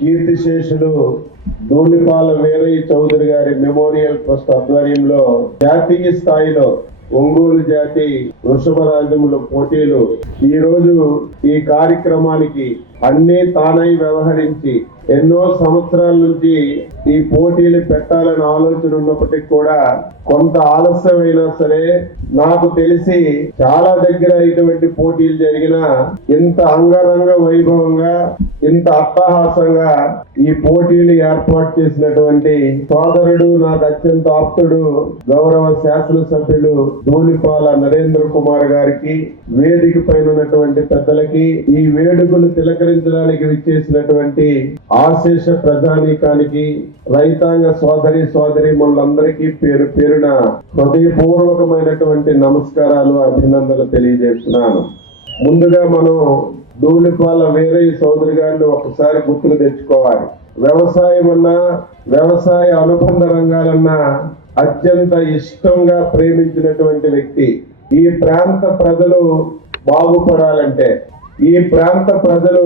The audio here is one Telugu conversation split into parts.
కీర్తిశేషులు ధూళిపాల వీరయ్య చౌదరి గారి మెమోరియల్ ట్రస్ట్ ఆధ్వర్యంలో జాతీయ స్థాయిలో ఒంగోలు జాతి వృషభరాజముల పోటీలు ఈ రోజు ఈ కార్యక్రమానికి అన్ని తానై వ్యవహరించి ఎన్నో సంవత్సరాల నుంచి ఈ పోటీలు పెట్టాలని ఆలోచన ఉన్నప్పటికీ కూడా కొంత ఆలస్యమైనా సరే నాకు తెలిసి చాలా దగ్గర ఇటువంటి పోటీలు జరిగినా ఇంత అంగరంగ వైభవంగా ఇంత అట్టహాసంగా ఈ పోటీలు ఏర్పాటు చేసినటువంటి సోదరుడు నాకు అత్యంత ఆప్తుడు గౌరవ శాసనసభ్యులు ధూళిపాల నరేంద్ర కుమార్ గారికి వేదిక పైన ఉన్నటువంటి పెద్దలకి ఈ వేడుకలు తిలకరించడానికి విచ్చేసినటువంటి ఆశేష ప్రజానీకానికి రైతాంగ సోదరి మనందరికీ పేరు పేరున హృదయపూర్వకమైనటువంటి నమస్కారాలు అభినందనలు తెలియజేస్తున్నాను. ముందుగా మనం ధూళిపాల వీరయ్య చౌదరి గారిని ఒకసారి గుర్తుకు తెచ్చుకోవాలి. వ్యవసాయం అన్నా వ్యవసాయ అనుబంధ రంగాలన్నా అత్యంత ఇష్టంగా ప్రేమించినటువంటి వ్యక్తి. ఈ ప్రాంత ప్రజలు బాగుపడాలంటే, ఈ ప్రాంత ప్రజలు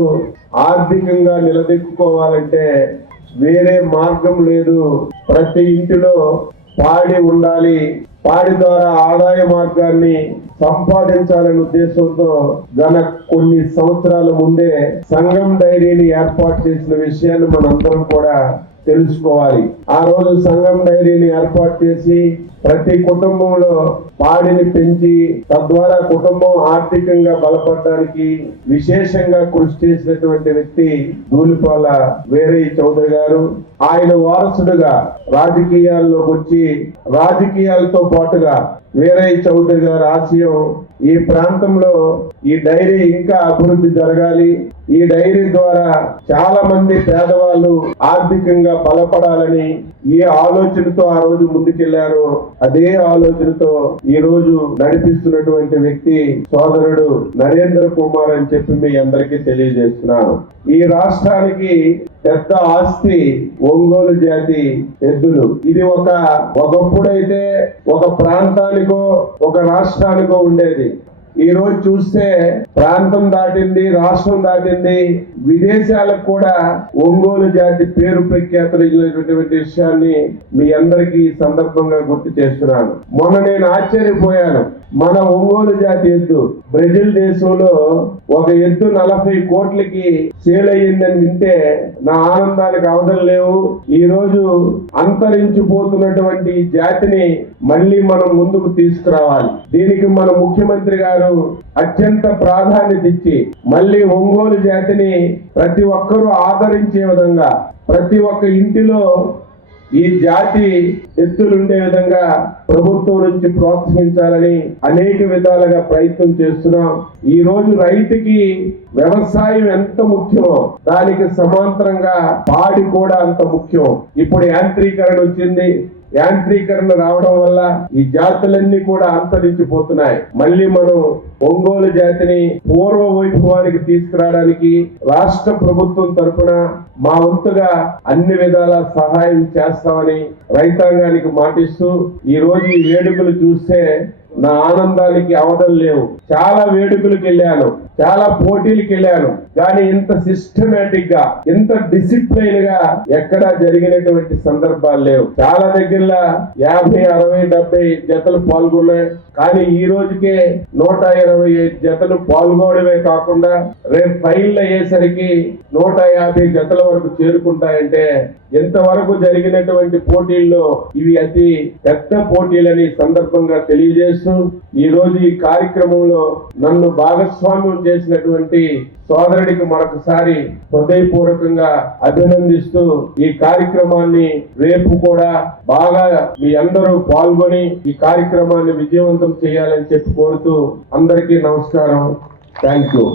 ఆర్థికంగా నిలదొక్కుకోవాలంటే వేరే మార్గం లేదు. ప్రతి ఇంటిలో పాడి ఉండాలి, పాడి ద్వారా ఆదాయ మార్గాన్ని సంపాదించాలనే ఉద్దేశంతో గత కొన్ని సంవత్సరాల ముందే సంఘం డైరీని ఏర్పాటు చేసిన విషయాన్ని మనందరం కూడా తెలుసుకోవాలి. ఆ రోజు సంఘం డైరీని ఏర్పాటు చేసి ప్రతి కుటుంబంలో పాడిని పెంచి తద్వారా కుటుంబం ఆర్థికంగా బలపడడానికి విశేషంగా కృషి చేసినటువంటి వ్యక్తి ధూళిపాల వీరయ్య చౌదరి గారు. ఆయన వారసుడుగా రాజకీయాల్లోకి వచ్చి రాజకీయాలతో పాటుగా వీరయ్య చౌదరి గారి ఆశయం ఈ ప్రాంతంలో ఈ డైరీ ఇంకా అభివృద్ధి జరగాలి, ఈ డైరీ ద్వారా చాలా మంది పేదవాళ్ళు ఆర్థికంగా బలపడాలని ఏ ఆలోచనతో ఆ రోజు ముందుకెళ్లారో అదే ఆలోచనతో ఈ రోజు నడిపిస్తున్నటువంటి వ్యక్తి సోదరుడు నరేంద్ర కుమార్ అని చెప్పి మీ అందరికీ తెలియజేస్తున్నాను. ఈ రాష్ట్రానికి పెద్ద ఆస్తి ఒంగోలు జాతి ఎద్దులు. ఇది ఒకప్పుడైతే ఒక ప్రాంతానికో ఒక రాష్ట్రానికో ఉండేది. ఈ రోజు చూస్తే ప్రాంతం దాటింది, రాష్ట్రం దాటింది, విదేశాలకు కూడా ఒంగోలు జాతి పేరు ప్రఖ్యాతులైనటువంటి విషయాన్ని మీ అందరికీ ఈ సందర్భంగా గుర్తు చేస్తున్నాను. మొన్న నేను ఆశ్చర్యపోయాను. మన ఒంగోలు జాతి ఎద్దు బ్రెజిల్ దేశంలో ఒక ఎద్దు 40 కోట్లకి సేల్ అయ్యిందని వింటే నా ఆనందానికి అవధులు లేవు. ఈ రోజు అంతరించిపోతున్నటువంటి జాతిని మళ్ళీ మనం ముందుకు తీసుకురావాలి. దీనికి మన ముఖ్యమంత్రి గారు అత్యంత ప్రాధాన్యత ఇచ్చి మళ్ళీ ఒంగోలు జాతిని ప్రతి ఒక్కరూ ఆదరించే విధంగా, ప్రతి ఒక్క ఇంటిలో ఈ జాతి ఎత్తులుండే విధంగా ప్రభుత్వం నుంచి ప్రోత్సహించాలని అనేక విధాలుగా ప్రయత్నం చేస్తున్నాం. ఈ రోజు రైతుకి వ్యవసాయం ఎంత ముఖ్యమో దానికి సమాంతరంగా పాడి కూడా అంత ముఖ్యం. ఇప్పుడు యాంత్రీకరణ వచ్చింది. యాంత్రీకరణ రావడం వల్ల ఈ జాతులన్నీ కూడా అంతరించిపోతున్నాయి. మళ్ళీ మనం ఒంగోలు జాతిని పూర్వ వైభవానికి తీసుకురావడానికి రాష్ట్ర ప్రభుత్వం తరఫున మా వంతుగా అన్ని విధాల సహాయం చేస్తామని రైతాంగానికి మాటిస్తూ ఈ రోజు ఈ వేడుకలు చూస్తే నా ఆనందానికి అవధులు లేవు. చాలా వేడుకలకు వెళ్ళాను, చాలా పోటీలకు వెళ్ళాను, కానీ ఇంత సిస్టమేటిక్ గా ఇంత డిసిప్లైన్ గా ఎక్కడా జరిగినటువంటి సందర్భాలు లేవు. చాలా దగ్గరలో 50, 60, 70 జతలు పాల్గొన్నాయి. కానీ ఈ రోజుకే 125 జతలు పాల్గొనడమే కాకుండా రేపు ఫైనల్ అయ్యేసరికి 150 జతల వరకు చేరుకుంటాయంటే ఎంతవరకు జరిగినటువంటి పోటీల్లో ఇవి అతి పెద్ద పోటీలని సందర్భంగా తెలియజేస్తూ ఈ రోజు ఈ కార్యక్రమంలో నన్ను భాగస్వామ్యం చేసినటువంటి సోదరుడికి మరొకసారి హృదయపూర్వకంగా అభినందిస్తూ ఈ కార్యక్రమాన్ని రేపు కూడా బాగా మీ అందరూ పాల్గొని ఈ కార్యక్రమాన్ని విజయవంతం చేయాలని చెప్పి కోరుతూ అందరికీ నమస్కారం. Thank you.